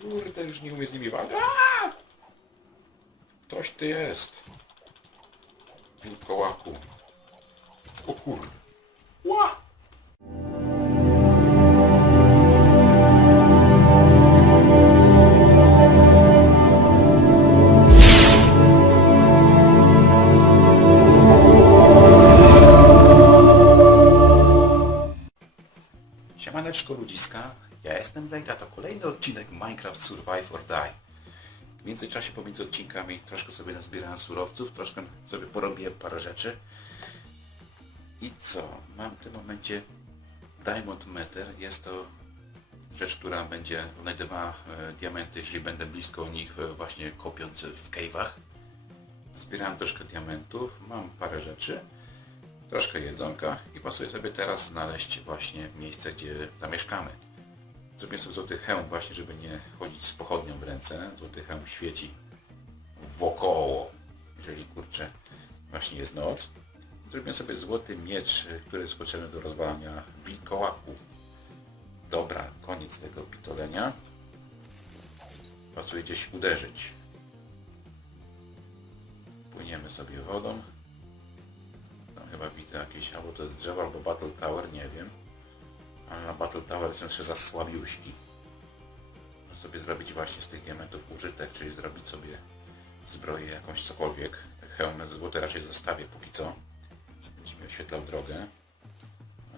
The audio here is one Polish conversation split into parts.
Kurde, już nie umiem z nimi walczyć. Aaa! Ktoś ty jest. Wilkołaku. O kurde. Ła! Siemaneczko ludziska, ja jestem Blade, a to kolejny odcinek Minecraft Survive or Die. W międzyczasie pomiędzy odcinkami troszkę sobie nazbierałem surowców, troszkę sobie porobiłem parę rzeczy. I co? Mam w tym momencie Diamond Meter. Jest to rzecz, która będzie znajdowała e, diamenty, jeśli będę blisko nich e, właśnie kopiąc w cave'ach. Zbierałem troszkę diamentów, mam parę rzeczy troszkę jedzonka i pasuje sobie teraz znaleźć właśnie miejsce, gdzie zamieszkamy. Zrobię sobie złoty hełm właśnie, żeby nie chodzić z pochodnią w ręce. Złoty hełm świeci wokoło, jeżeli kurczę właśnie jest noc. Zrobię sobie złoty miecz, który jest potrzebny do rozwalania wilkołaków. Dobra, koniec tego pitolenia. Pasuje gdzieś uderzyć. Płyniemy sobie wodą. Chyba widzę jakieś, albo to jest drzewo, albo Battle Tower, nie wiem. Ale na Battle Tower jestem jeszcze za słabiuśki. Muszę sobie zrobić właśnie z tych diamentów użytek, czyli zrobić sobie zbroję jakąś cokolwiek. Hełm złoty raczej zostawię póki co. Będzie mi oświetlał drogę.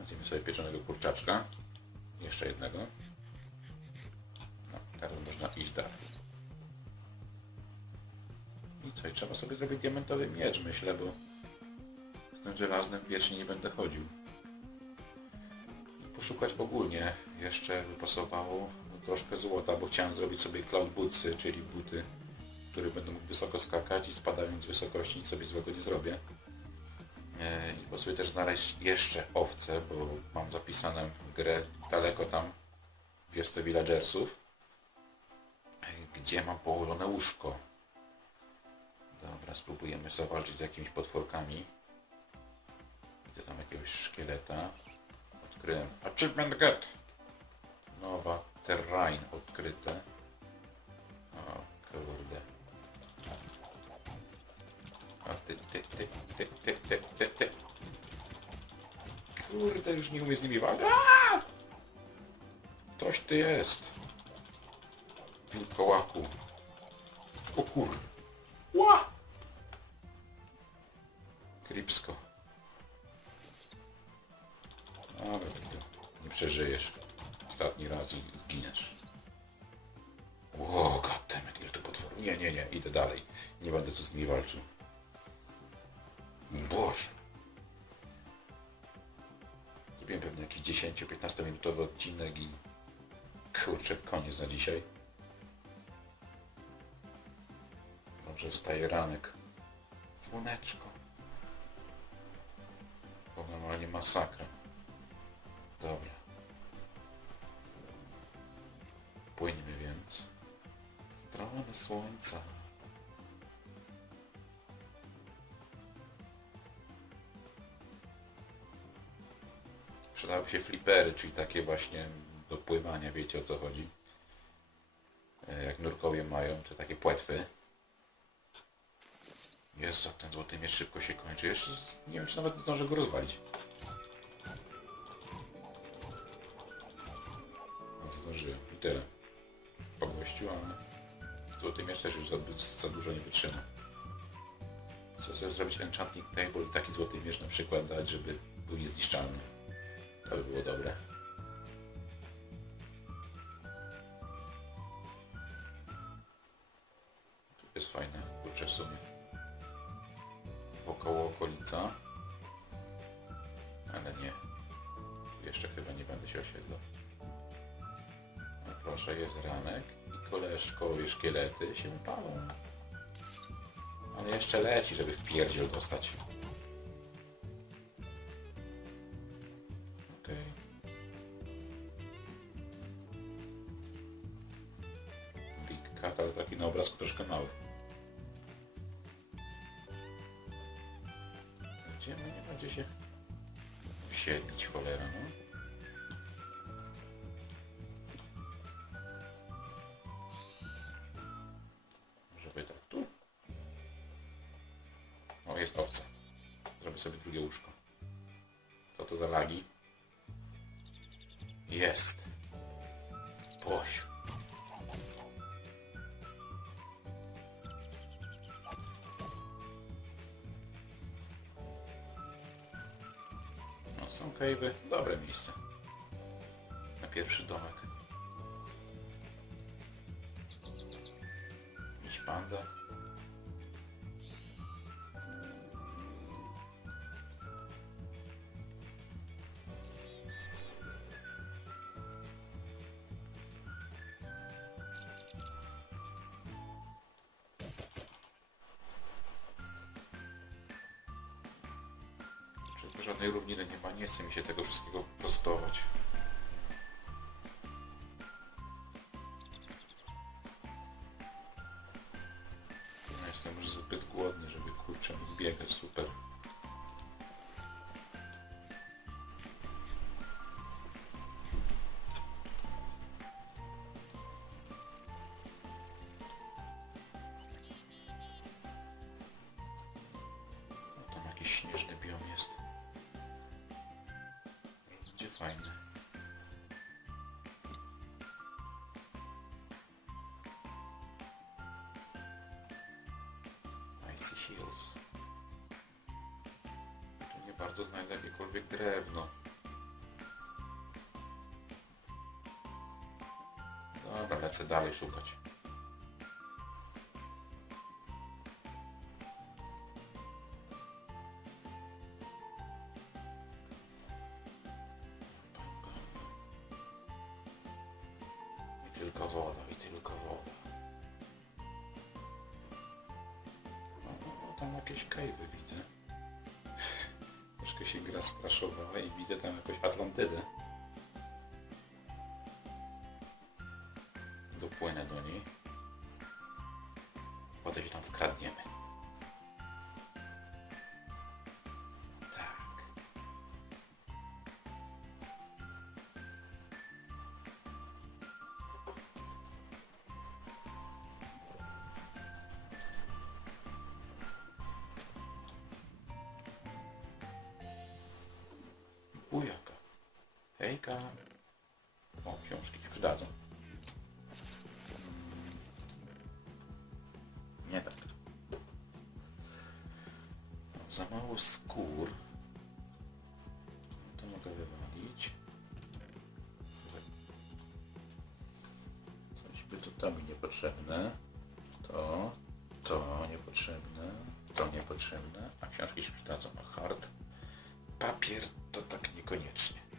Zjemy sobie pieczonego kurczaczka. Jeszcze jednego. No, teraz można iść dalej. I co, i trzeba sobie zrobić diamentowy miecz, myślę, bo tym żelaznym wiecznie nie będę chodził. Poszukać ogólnie jeszcze wypasowało troszkę złota, bo chciałem zrobić sobie cloud bootsy, czyli buty, które będą mógł wysoko skakać i spadając z wysokości nic sobie złego nie zrobię. E, I pasuje też znaleźć jeszcze owce, bo mam zapisane grę daleko tam w wiosce villagersów, e, gdzie mam położone łóżko. Dobra, spróbujemy zawalczyć z jakimiś potworkami. Widzę tam jakiegoś szkieleta. Odkryłem. Achievement get! Nowa terrain odkryte. O kurde. A ty, ty, ty, ty, ty, ty, ty, ty. Kurde, już nie umiem z nimi walczyć. Ktoś ty jest. Wilkołaku. O kurde. Ła! Kripsko. Przeżyjesz. Ostatni raz i zginiesz. Ło, goddammit, ile tu potworów. Nie, nie, nie, idę dalej. Nie będę tu z nimi walczył. Boże. Zrobiłem pewnie jakiś 10-15 minutowy odcinek i kurczę, koniec na dzisiaj. Dobrze wstaje ranek. Słoneczko. To normalnie masakra. Dobra. Słońca. Przydały się flipery, czyli takie właśnie do pływania, wiecie o co chodzi. E, Jak nurkowie mają, to takie płetwy. Jest, ten złoty miecz szybko się kończy. Jeszcze nie wiem, czy nawet zdążę go rozwalić. Złoty miecz też już za, za dużo nie wytrzyma. Sobie zrobić enchanting table i taki złoty miecz na przykład dać, żeby był niezniszczalny. To by było dobre. Tu jest fajne, kurczę w sumie. Wokoło okolica. Ale nie. Jeszcze chyba nie będę się osiedlał. No proszę, jest ranek koleżkowie szkielety się palą. Ale jeszcze leci, żeby w pierdziel dostać. Sobie drugie łóżko. Co to za lagi? Jest. Poś. No są kejwy. Dobre miejsce. Na pierwszy domek. Niż panda. Żadnej równiny nie ma? Nie chce mi się tego wszystkiego prostować. Icy Hills. Tu nie bardzo znajdę jakiekolwiek drewno. Dobra, lecę dalej szukać. Widzę tam jakąś Atlantydę. Dopłynę do niej. Potem się tam wkradniemy. Hejka. O, książki się przydadzą. Nie tak. Mam za mało skór. To mogę wywalić. Coś by to to mi niepotrzebne. To, to niepotrzebne. To niepotrzebne. A książki się przydadzą. A hard. Papier to tak niekoniecznie.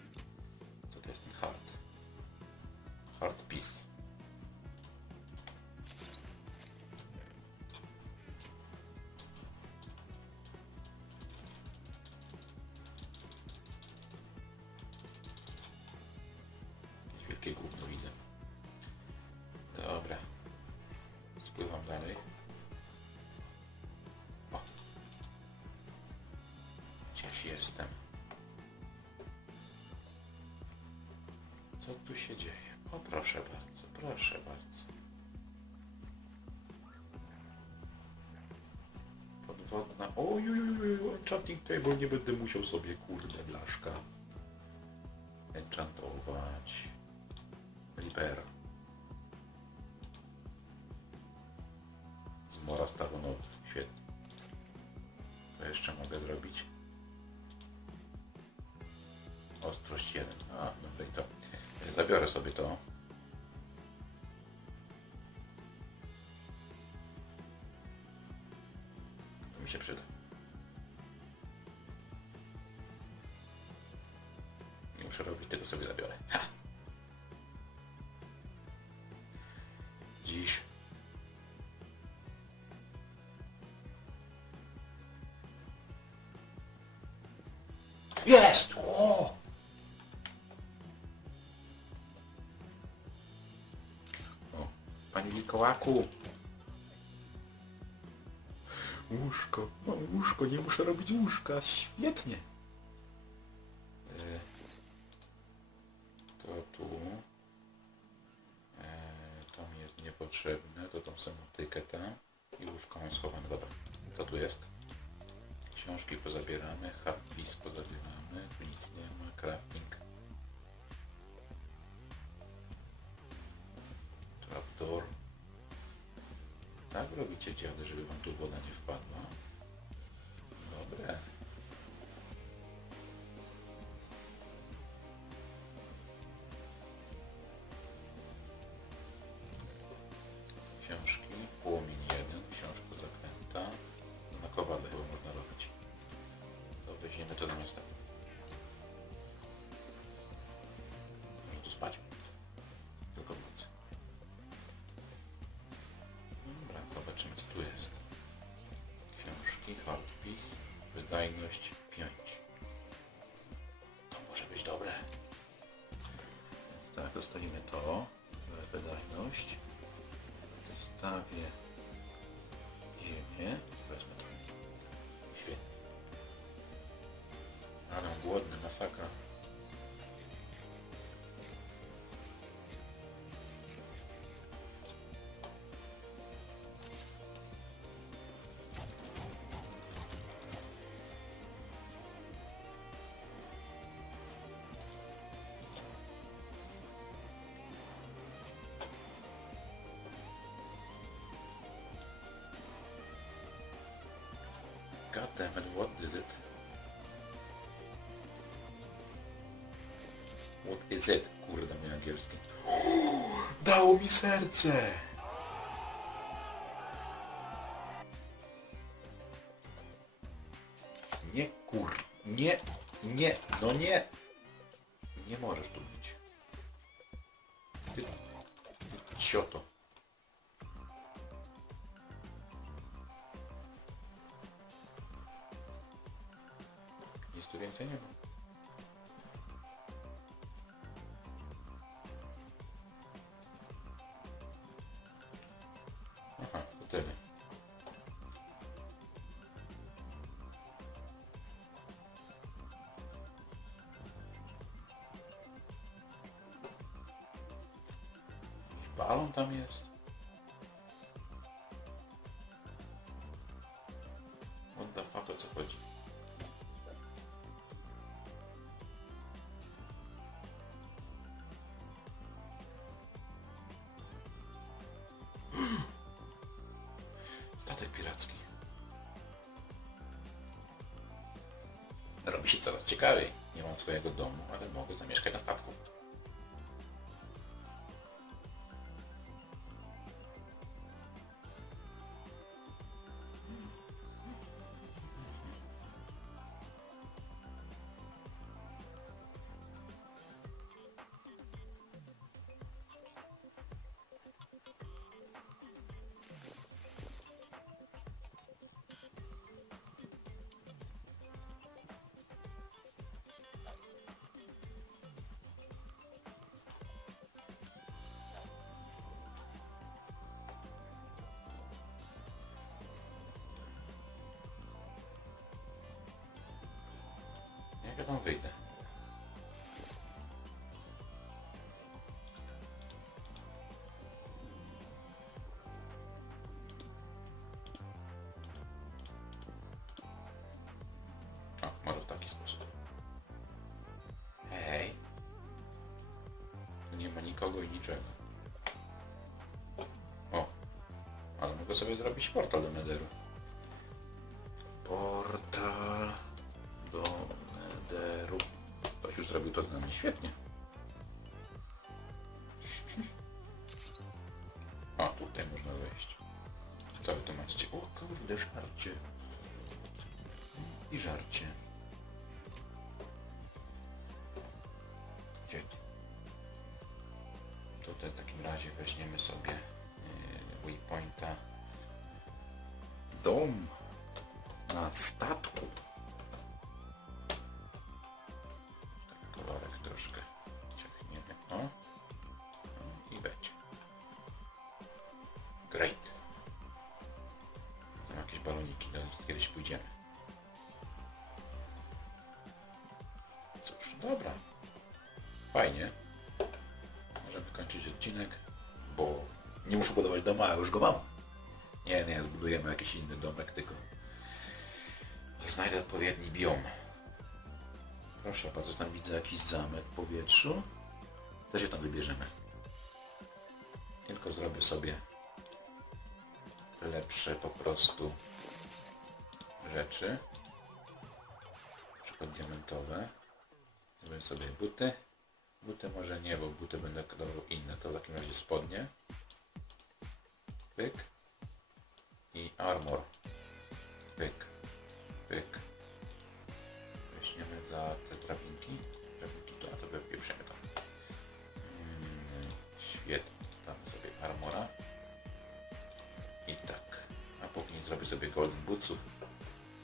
Co tu się dzieje? O proszę bardzo, proszę bardzo. Podwodna. Ojej, enchanting table nie będę musiał sobie kurde blaszka enchantować. Libera. Zmora staronotów. Świetnie. Co jeszcze mogę zrobić? Ostrość 1. A, dobra i to. Zabiorę sobie to. To mi się przyda. Nie muszę robić, tego sobie zabiorę. Ha! Mikołaku! Łóżko, no łóżko, nie muszę robić łóżka, świetnie! E, To tu... E, To mi jest niepotrzebne, to tą samą etykietę i łóżko mam schowane, dobra. Co tu jest? Książki pozabieramy, hardpiece pozabieramy, tu nic nie ma, crafting. Trapdoor. Tak robicie dziady, żeby wam tu woda nie wpadła. Dobre. Wydajność 5. To może być dobre. Więc tak, to. Wydajność. Zostawię ziemię. God damn it, what did it? What is it? Kurde, mój angielski. Dało mi serce! Nie kur... Nie, nie, no nie! Nie możesz tu być. Ty, ty cioto. Nic tu więcej nie ma. Aha, to tyle. Jakiś balon tam jest. Ciekawiej. Nie mam swojego domu, ale mogę zamieszkać na statku. Ja tam wyjdę? O, może w taki sposób. Hej. Tu nie ma nikogo i niczego. O, ale mogę sobie zrobić portal do Netheru. Portal Netheru. Ktoś już zrobił to dla mnie świetnie. O, tutaj można wejść. Co wy tu macie? O kurde, żarcie. I żarcie. Gdzie tu? Tutaj w takim razie weźmiemy sobie yy, waypointa. Dom na statku. Odcinek, bo nie muszę budować domu, a już go mam. Nie, nie, zbudujemy jakiś inny domek, tylko Tak, znajdę odpowiedni biom. Proszę bardzo, tam widzę jakiś zamek w powietrzu. To się tam wybierzemy. Tylko zrobię sobie lepsze po prostu rzeczy. Na przykład diamentowe. Zrobię sobie buty. Buty może nie, bo buty będę dawał inne. To w takim razie spodnie. Pyk. I armor. Pyk. Pyk. Weźmiemy za te drabinki. Drabinki to, a to wypieprzymy tam. Mm, Świetnie. Tam sobie armora. I tak. A póki nie zrobię sobie golden bootsów,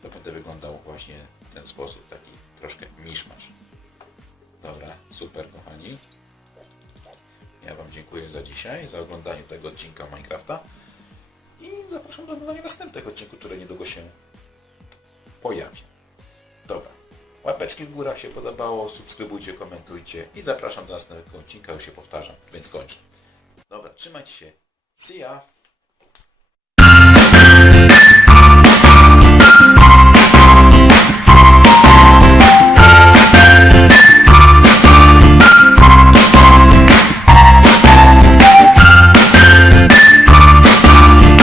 to będę wyglądał właśnie w ten sposób. Taki troszkę miszmasz. Dobra, super kochani. Ja Wam dziękuję za dzisiaj, za oglądanie tego odcinka Minecrafta i zapraszam do oglądania następnego odcinku, który niedługo się pojawi. Dobra, łapeczki w jak się podobało, subskrybujcie, komentujcie i zapraszam do następnego odcinka, już się powtarzam, więc kończę. Dobra, trzymajcie się. See ya!